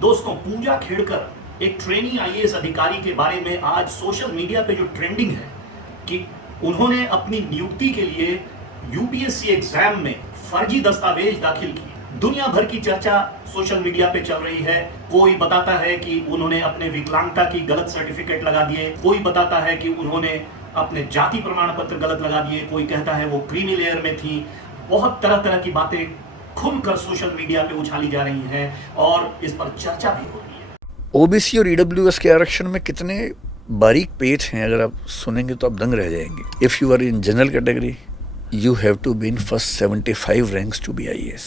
दोस्तों, पूजा खेड़कर एक trainee IAS अधिकारी के बारे में आज सोशल मीडिया पे जो ट्रेंडिंग है कि उन्होंने अपनी नियुक्ति के लिए यूपीएससी एग्जाम में फर्जी दस्तावेज दाखिल किए। दुनिया भर की चर्चा सोशल मीडिया पे चल रही है। कोई बताता है कि उन्होंने अपने विकलांगता की गलत सर्टिफिकेट लगा दिए, कोई बताता है कि उन्होंने अपने जाति प्रमाण पत्र गलत लगा दिए, कोई कहता है वो क्रीमी लेयर में थी। बहुत तरह तरह की बातें खुलकर सोशल मीडिया पे उछाली जा रही हैं और इस पर चर्चा भी हो रही है। ओबीसी और ईडब्ल्यूएस के आरक्षण में कितने बारीक पेच हैं, अगर आप सुनेंगे तो आप दंग रह जाएंगे। If you are in general category you have to be in first 75 ranks to be IAS.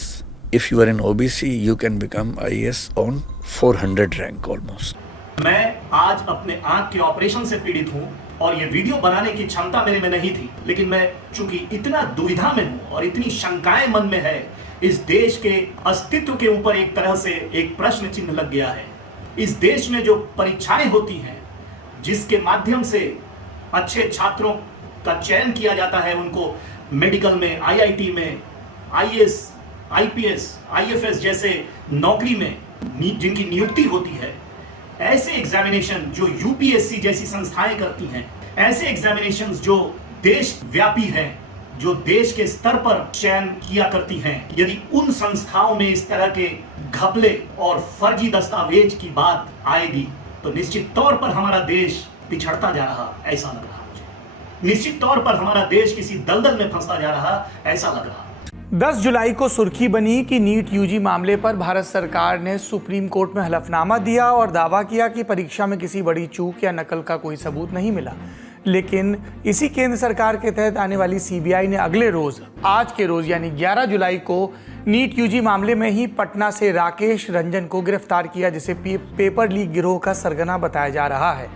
If you are in OBC, you can become IAS on 400 rank almost. मैं आज अपने आंख के ऑपरेशन से पीड़ित हूं और ये वीडियो बनाने की क्षमता मेरे में नहीं थी, लेकिन मैं चूंकि इतना दुविधा में हूं और इतनी शंकाएं मन में है, इस देश के अस्तित्व के ऊपर एक तरह से एक प्रश्न चिन्ह लग गया है। इस देश में जो परीक्षाएं होती हैं, जिसके माध्यम से अच्छे छात्रों का चयन किया जाता है, उनको मेडिकल में, आईआईटी में, आईएएस, आईपीएस, आईएफएस जैसे नौकरी में जिनकी नियुक्ति होती है, ऐसे एग्जामिनेशन जो यूपीएससी जैसी संस्थाएं करती हैं, ऐसे एग्जामिनेशंस जो देश व्यापी हैं, जो देश के स्तर पर चयन किया करती हैं, यदि उन संस्थाओं में इस तरह के घपले और फर्जी दस्तावेज की बात आएगी तो निश्चित तौर पर हमारा देश पिछड़ता जा रहा, ऐसा लग रहा। निश्चित तौर पर हमारा देश किसी दलदल में फंसता जा रहा, ऐसा लग रहा। 10 जुलाई को सुर्खी बनी कि नीट यूजी मामले पर भारत सरकार ने सुप्रीम कोर्ट में हलफनामा दिया और दावा किया कि परीक्षा में किसी बड़ी चूक या नकल का कोई सबूत नहीं मिला। लेकिन इसी केंद्र सरकार के तहत आने वाली सीबीआई ने अगले रोज, आज के रोज यानी 11 जुलाई को नीट यूजी मामले में ही पटना से राकेश रंजन को गिरफ्तार किया, जिसे पेपर लीक गिरोह का सरगना बताया जा रहा है।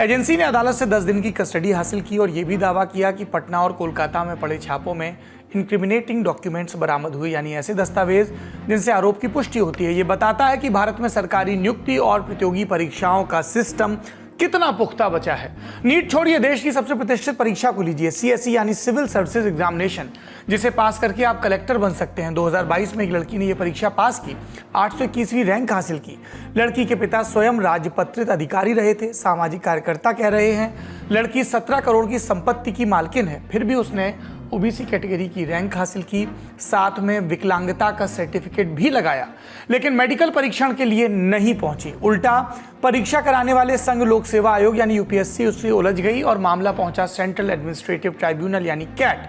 एजेंसी ने अदालत से 10 दिन की कस्टडी हासिल की और ये भी दावा किया कि पटना और कोलकाता में पड़े छापों में इंक्रिमिनेटिंग डॉक्यूमेंट्स बरामद हुए, यानी ऐसे दस्तावेज जिनसे आरोप की पुष्टि होती है। ये बताता है कि भारत में सरकारी नियुक्ति और प्रतियोगी परीक्षाओं का सिस्टम कितना पुख्ता बचा है। नीट छोड़िए, देश की सबसे प्रतिष्ठित परीक्षा को लीजिए, सीएसई यानी सिविल सर्विसेज एग्जामिनेशन, जिसे पास करके आप कलेक्टर बन सकते हैं। 2022 में एक लड़की ने यह परीक्षा पास की, 821वीं रैंक हासिल की। लड़की के पिता स्वयं राजपत्रित अधिकारी रहे थे। सामाजिक कार्यकर्ता कह रहे हैं लड़की 17 करोड़ की संपत्ति की मालकिन है, फिर भी उसने ओबीसी कैटेगरी की रैंक हासिल की, साथ में विकलांगता का सर्टिफिकेट भी लगाया, लेकिन मेडिकल परीक्षण के लिए नहीं पहुंची। उल्टा परीक्षा कराने वाले संघ लोक सेवा आयोग यानी यूपीएससी उससे उलझ गई और मामला पहुंचा सेंट्रल एडमिनिस्ट्रेटिव ट्राइब्यूनल यानी कैट।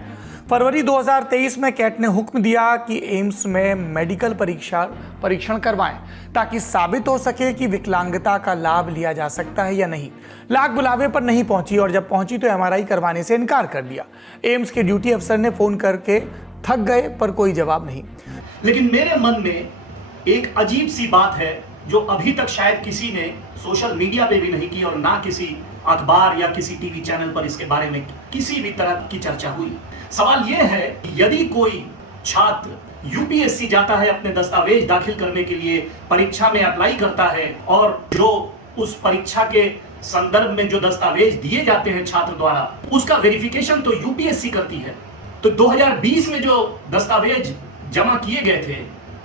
फरवरी 2023 में कैट ने हुक्म दिया कि एम्स में मेडिकल परीक्षण करवाएं, ताकि साबित हो सके कि विकलांगता का लाभ लिया जा सकता है या नहीं। लाख बुलावे पर नहीं पहुंची और जब पहुंची तो एमआरआई करवाने से इनकार कर दिया। एम्स के ड्यूटी अफसर ने फोन करके थक गए, पर कोई जवाब नहीं। लेकिन मेरे मन में एक अजीब सी बात है जो अभी तक शायद किसी ने सोशल मीडिया पे भी नहीं की और ना किसी अखबार या किसी टीवी चैनल पर इसके बारे में किसी भी तरह की चर्चा हुई। सवाल यह है कि यदि कोई छात्र यूपीएससी जाता है अपने दस्तावेज दाखिल करने के लिए, परीक्षा में अप्लाई करता है और जो उस परीक्षा के संदर्भ में जो दस्तावेज दिए जाते हैं छात्र द्वारा, उसका वेरिफिकेशन तो यूपीएससी करती है, तो 2020 में जो दस्तावेज जमा किए गए थे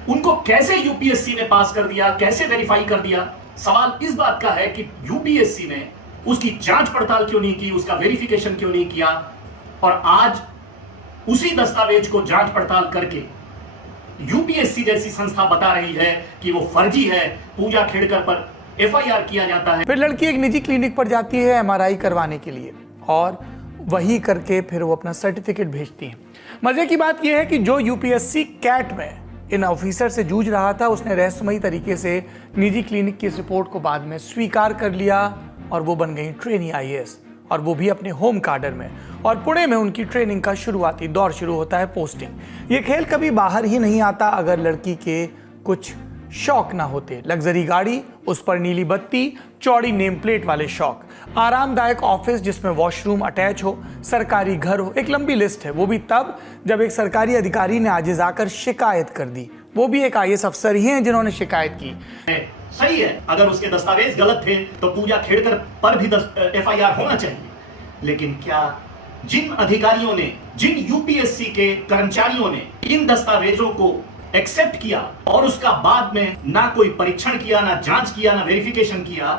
उनको कैसे यूपीएससी ने पास कर दिया, कैसे वेरीफाई कर दिया? सवाल इस बात का है कि यूपीएससी ने उसकी जांच पड़ताल क्यों नहीं की, उसका वेरिफिकेशन क्यों नहीं किया, और आज उसी दस्तावेज को जांच पड़ताल करके यूपीएससी जैसी संस्था बता रही है कि वो फर्जी है। पूजा खेड़कर पर एफआईआर किया जाता है। फिर लड़की एक निजी क्लिनिक पर जाती है एमआरआई करवाने के लिए और वही करके फिर वो अपना सर्टिफिकेट भेजती है। मजे की बात यह है कि जो यूपीएससी कैट में इन ऑफिसर से जूझ रहा था, उसने रहस्यमयी तरीके से निजी क्लिनिक की इस रिपोर्ट को बाद में स्वीकार कर लिया और वो बन गई ट्रेनी आईएएस, और वो भी अपने होम कार्डर में। और पुणे में उनकी ट्रेनिंग का शुरुआती दौर शुरू होता है, पोस्टिंग। ये खेल कभी बाहर ही नहीं आता अगर लड़की के कुछ शौक ना होते। लग्जरी गाड़ी, उस पर नीली बत्ती, चौड़ी नेम प्लेट वाले शौक, आरामदायक ऑफिस जिसमें वॉशरूम अटैच हो, सरकारी घर हो, एक लंबी लिस्ट है। वो भी तब जब एक सरकारी अधिकारी ने आजिज आकर शिकायत कर दी। वो भी एक आईएएस अफसर ही हैं जिन्होंने शिकायत की। सही है, अगर उसके दस्तावेज गलत थे तो पूजा खेड़कर पर भी एफआईआर होना चाहिए। लेकिन क्या जिन अधिकारियों ने, जिन यूपीएससी के कर्मचारियों ने इन दस्तावेजों को एक्सेप्ट किया और उसका बाद में ना कोई परीक्षण किया, ना जांच किया, ना वेरिफिकेशन किया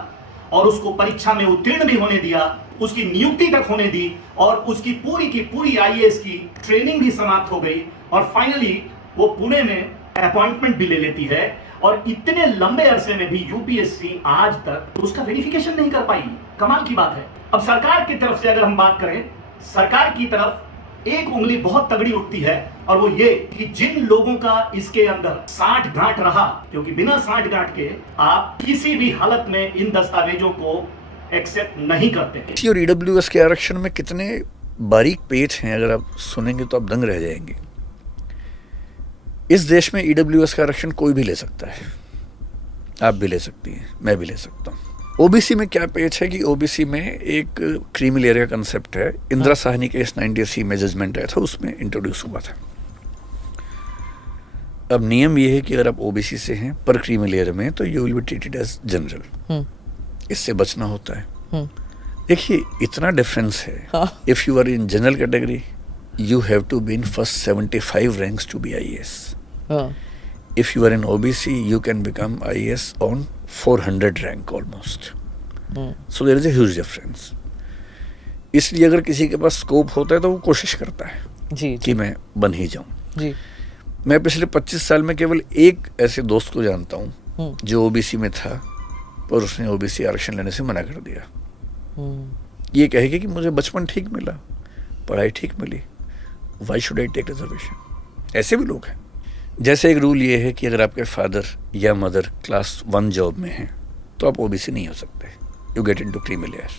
और उसको परीक्षा में उत्तीर्ण भी होने दिया, उसकी नियुक्ति तक होने दी और उसकी पूरी की पूरी आईएएस की ट्रेनिंग भी समाप्त हो गई और फाइनली वो पुणे में अपॉइंटमेंट भी ले लेती है और इतने लंबे अरसे में भी यूपीएससी आज तक उसका वेरिफिकेशन नहीं कर पाई। कमाल की बात है। अब सरकार की तरफ से अगर हम बात करें, सरकार की तरफ एक उंगली बहुत तगड़ी उठती है और वो ये कि जिन लोगों का इसके अंदर साठ गांठ रहा, क्योंकि बिना साठ गांठ के आप किसी भी हालत में इन दस्तावेजों को एक्सेप्ट नहीं करते। और ईडब्ल्यूएस के आरक्षण में कितने बारीक पेच हैं, अगर आप सुनेंगे तो आप दंग रह जाएंगे। इस देश में ईडब्ल्यूएस का आरक्षण कोई भी ले सकता है, आप भी ले सकती हैं, मैं भी ले सकता हूँ। ओबीसी में क्या पेच है कि ओबीसी में एक क्रीमी लेयर का कंसेप्ट है, इंदिरा साहनी केस 93 में जजमेंट आया था, उसमें इंट्रोड्यूस हुआ था। अब नियम ये है कि अगर आप ओबीसी से हैं पर क्रीमी लेयर में तो you will be treated as general, इससे बचना होता है। देखिए इतना डिफरेंस है। If you are in general category you have to be in first 75 ranks to be IAS. If you are in OBC, you can become IAS on 400 rank almost. So there is a huge difference. इसलिए अगर किसी के पास scope होता है तो वो कोशिश करता है जी, कि मैं बन ही जाऊं। जी। मैं पिछले 25 साल में केवल एक ऐसे दोस्त को जानता हूं जो ओबीसी में था पर उसने ओबीसी आरक्षण लेने से मना कर दिया। ये कहेगा कि मुझे बचपन ठीक मिला, पढ़ाई ठीक मिली, Why should I take reservation? ऐसे भी लोग हैं। जैसे एक रूल ये है कि अगर आपके फादर या मदर क्लास 1 जॉब में हैं तो आप ओबीसी नहीं हो सकते, you get into creamy layer.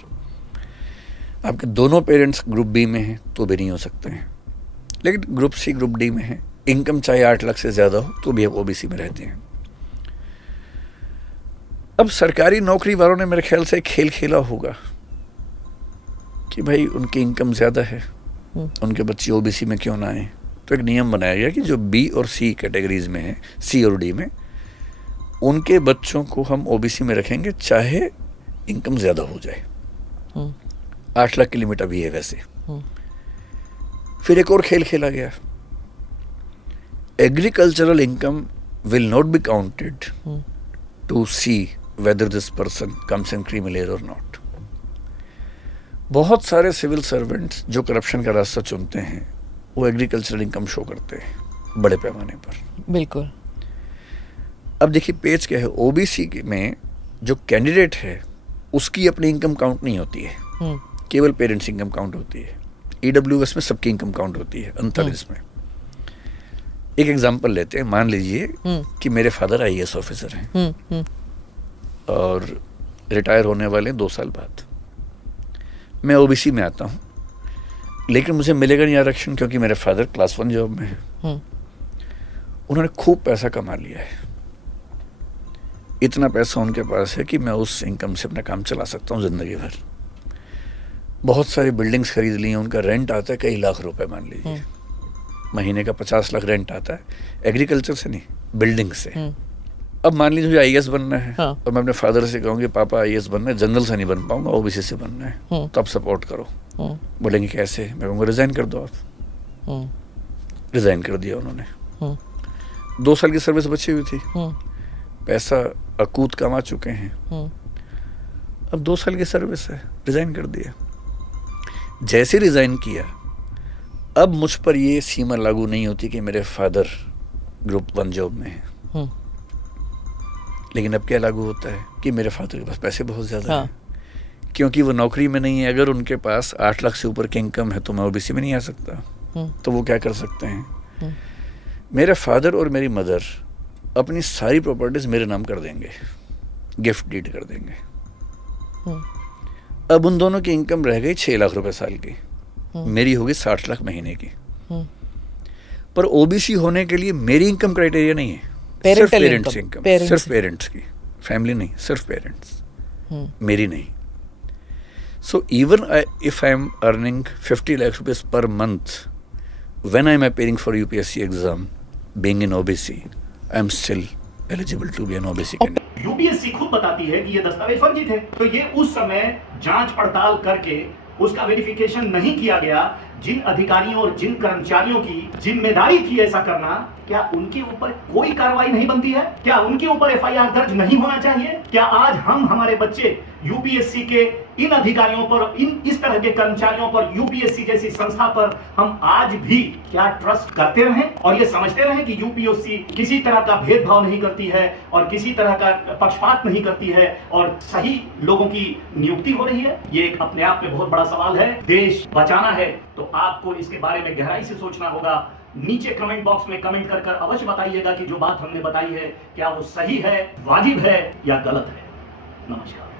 आपके दोनों पेरेंट्स ग्रुप बी में हैं तो भी नहीं हो सकते हैं, लेकिन ग्रुप सी ग्रुप डी में है, इनकम चाहे 8 लाख से ज़्यादा हो तो भी आप ओबीसी में रहते हैं। अब सरकारी नौकरी वालों ने मेरे ख्याल से खेल खेला होगा कि भाई उनकी इनकम ज़्यादा है, उनके बच्चे ओबीसी में क्यों ना आए, तो एक नियम बनाया गया कि जो बी और सी कैटेगरीज में है, सी और डी में, उनके बच्चों को हम ओबीसी में रखेंगे चाहे इनकम ज़्यादा हो जाए। 8 लाख की लिमिट अभी है वैसे। फिर एक और खेल खेला गया, agricultural income will not be counted to see whether this person comes in creamy layer और नॉट। बहुत सारे सिविल सर्वेंट्स जो करप्शन का रास्ता चुनते हैं वो एग्रीकल्चरल इनकम शो करते हैं बड़े पैमाने पर। बिल्कुल। अब देखिए पेज क्या है, ओबीसी में जो कैंडिडेट है उसकी अपनी इनकम काउंट नहीं होती है, केवल पेरेंट्स इनकम काउंट होती है। ईडब्ल्यूएस में सबकी इनकम काउंट होती है, अंतर इसमें। एक एग्जांपल लेते हैं, मान लीजिए कि मेरे फादर आईएएस ऑफिसर हैं और रिटायर होने वाले 2 साल बाद। मैं ओबीसी में आता हूँ लेकिन मुझे मिलेगा नहीं आरक्षण क्योंकि मेरे फादर क्लास 1 जॉब में है। उन्होंने खूब पैसा कमा लिया है, इतना पैसा उनके पास है कि मैं उस इनकम से अपना काम चला सकता हूँ जिंदगी भर। बहुत सारी बिल्डिंग्स खरीद ली हैं, उनका रेंट आता है कई लाख रुपए, मान लीजिए महीने का 50 लाख रेंट आता है, एग्रीकल्चर से नहीं, बिल्डिंग से। अब मान लीजिए मुझे आईएएस बनना है और मैं अपने फादर से कहूँगी पापा आईएएस बनना है, जनरल से नहीं बन पाऊंगा, ओबीसी से बनना है, तो आप सपोर्ट करो। बोलेंगे कैसे? मैं कहूँगा रिजाइन कर दो आप। रिजाइन कर दिया उन्होंने। 2 साल की सर्विस बची हुई थी, पैसा अकूत कमा चुके हैं, अब 2 साल की सर्विस है, रिजाइन कर दिया। जैसे रिजाइन किया अब मुझ पर ये सीमा लागू नहीं होती कि मेरे फादर ग्रुप 1 जॉब में है, लेकिन अब क्या लागू होता है कि मेरे फादर के पास पैसे बहुत ज़्यादा हैं, क्योंकि वो नौकरी में नहीं है। अगर उनके पास 8 लाख से ऊपर की इनकम है तो मैं ओबीसी में नहीं आ सकता, तो वो क्या कर सकते हैं, मेरे फादर और मेरी मदर अपनी सारी प्रॉपर्टीज मेरे नाम कर देंगे, गिफ्ट डीड कर देंगे। अब उन दोनों की इनकम रह गई 6 लाख रुपए साल की, मेरी होगी 60 लाख महीने की। पर ओबीसी होने के लिए मेरी इनकम क्राइटेरिया नहीं है, सिर्फ पेरेंट्स इनकम, सिर्फ पेरेंट्स की, फैमिली नहीं, सिर्फ पेरेंट्स, मेरी नहीं। So even if I am earning 50 lakh rupees per month when I am appearing for UPSC exam, being in OBC, I am still eligible to be an OBC candidate. UPSC खुद बताती है कि ये दस्तावेज फर्जी थे, तो ये उस समय जांच पड़ताल करके उसका वेरिफिकेशन नहीं किया गया, जिन अधिकारियों और जिन कर्मचारियों की जिम्मेदारी थी ऐसा करना, क्या उनके ऊपर कोई कार्रवाई नहीं बनती है? क्या उनके ऊपर एफआईआर दर्ज नहीं होना चाहिए? क्या आज हम हमारे बच्चे यूपीएससी के इन अधिकारियों पर, इस तरह के कर्मचारियों पर, यूपीएससी जैसी संस्था पर हम आज भी क्या ट्रस्ट करते रहें और ये समझते रहें कि यूपीएससी किसी तरह का भेदभाव नहीं करती है और किसी तरह का पक्षपात नहीं करती है और सही लोगों की नियुक्ति हो रही है? ये एक अपने आप में बहुत बड़ा सवाल है। देश बचाना है तो आपको इसके बारे में गहराई से सोचना होगा। नीचे कमेंट बॉक्स में कमेंट कर अवश्य बताइएगा कि जो बात हमने बताई है क्या वो सही है, वाजिब है या गलत है। नमस्कार।